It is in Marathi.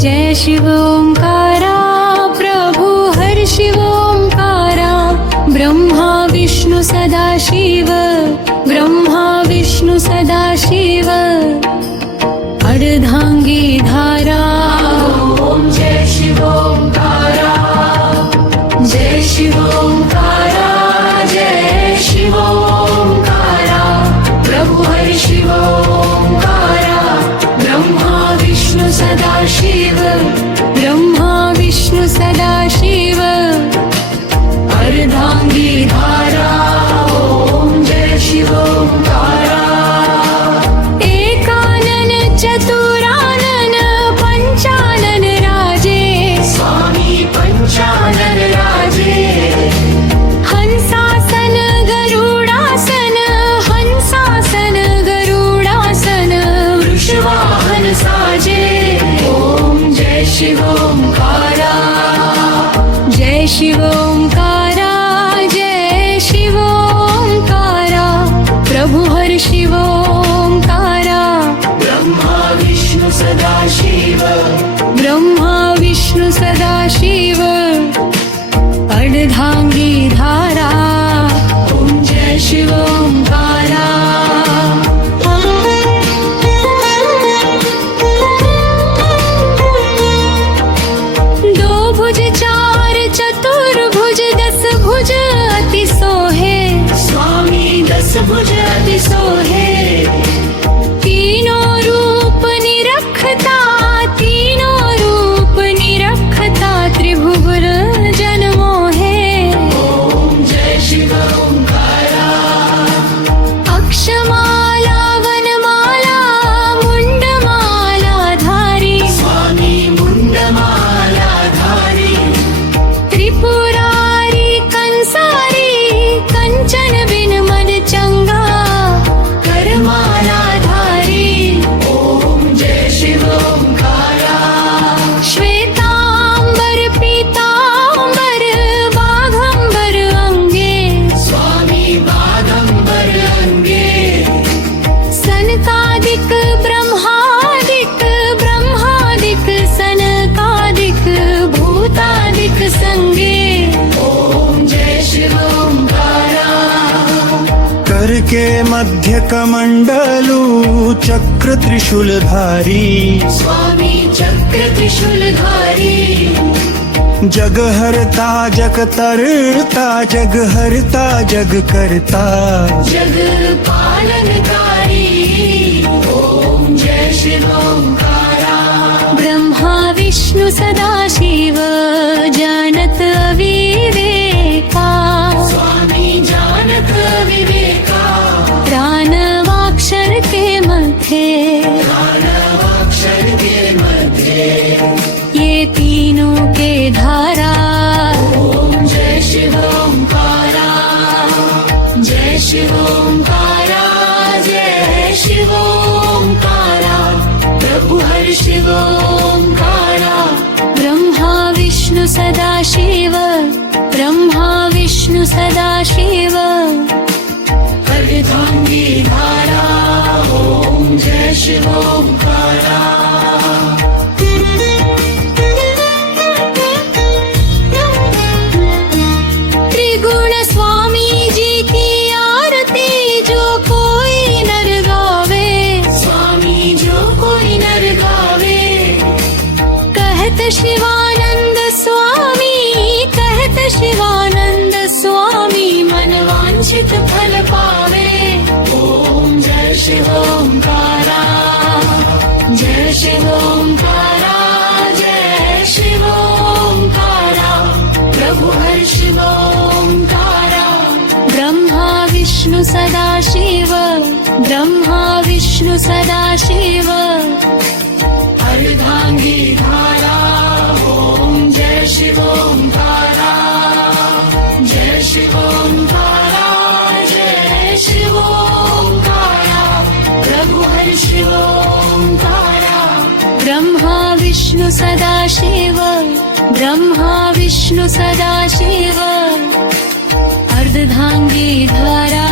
जय शिव ओंकारा प्रभु हर शिव ओंकारा ब्रह्मा विष्णु सदाशिव ब्रह्मा विष्णु सदाशिव अर्धांगी धारा ओम जय शिव ओंकारा जय शिव ओंकारा जय शिव ओंकारा प्रभु हर शिव ओंकारा ब्रह्मा विष्णु सदाशिव ब्रह्मा विष्णु सदाशिव अर्धांगी धारा ओम जय शिव ओंकारा एकानन चतुरानन पंचानन राजे स्वामी पंचानन राजे हंसासन गरुडासन हंसासन गरुडासन वृषवाहन साजे ओम जय शिव ओंकारा जय शिव ओंकारा जय शिव ओंकारा प्रभु हर शिव ओंकारा ब्रह्मा विष्णु सदाशिव ब्रह्मा विष्णु सदाशिव अर्धांगी धारा ओम जय शिव ओंकारा दो भुज चार चतुर्भुज दस भुज अति सोहे स्वामी दस भुज अति सोहे तीनों रूप निरखता तीनों रूप निरखता त्रिभुवन जन मोहे ओम जय शिव ओंकारा अक्षमाला वनमाला मुंडमाला धारी स्वामी मुंडमाला धारी त्रिपुरारी कंसारी कंचन बिन मन चंगा करमाला धारी ओम जय शिव ओंकारा श्वेतांबर पीतांबर बाघंबर अंगे स्वामी बाघंबर अंगे सनकादिक ब्रह्मादिक ब्रह्मादिक सनकादिक भूतादिक संगे ओम जय शिव ओंकारा करके मध्य कमंडलू चक्र त्रिशूलधारी स्वामी चक्र त्रिशूलधारी जग हरता जग तरता जग हरता जग करता जग पालनकारी ओम जय शिव ओंकारा ब्रह्मा विष्णु सदाशिव जानत अविवेका स्वामी जानत विवेका प्राणवाक्षर के मध्य प्राणवाक्षर के मध्य ये तीनों के धारा ओम जय शिव ओंकारा जय शिव ओंकारा जय शिव ओंकारा प्रभु हर शिव ओंकारा ब्रह्मा विष्णु सदाशिव ब्रह्मा विष्णु सदाशिव अर्धांगी धारा ओम जय शिव ओंकारा त्रिगुण स्वामी जी की आरती जो कोई नर गावे स्वामी जो कोई नर गावे कहत शिवानंद स्वामी कहत शिवानंद स्वामी मन वांछित फल पावे ओम जय शिव ओंकारा जय शिव ओंकारा जय शिव ओंकारा प्रभु हर शिव ओंकारा ब्रह्मा विष्णु सदाशिव ब्रह्मा विष्णु सदाशिव अर्धांगी धारा ओम जय शिव ओंकारा जय शिव ओंकारा जय शिव ओंकारा प्रभु हर शिव ओंकारा ब्रह्मा विष्णु सदाशिव ब्रह्मा विष्णु सदाशिव अर्धांगी धारा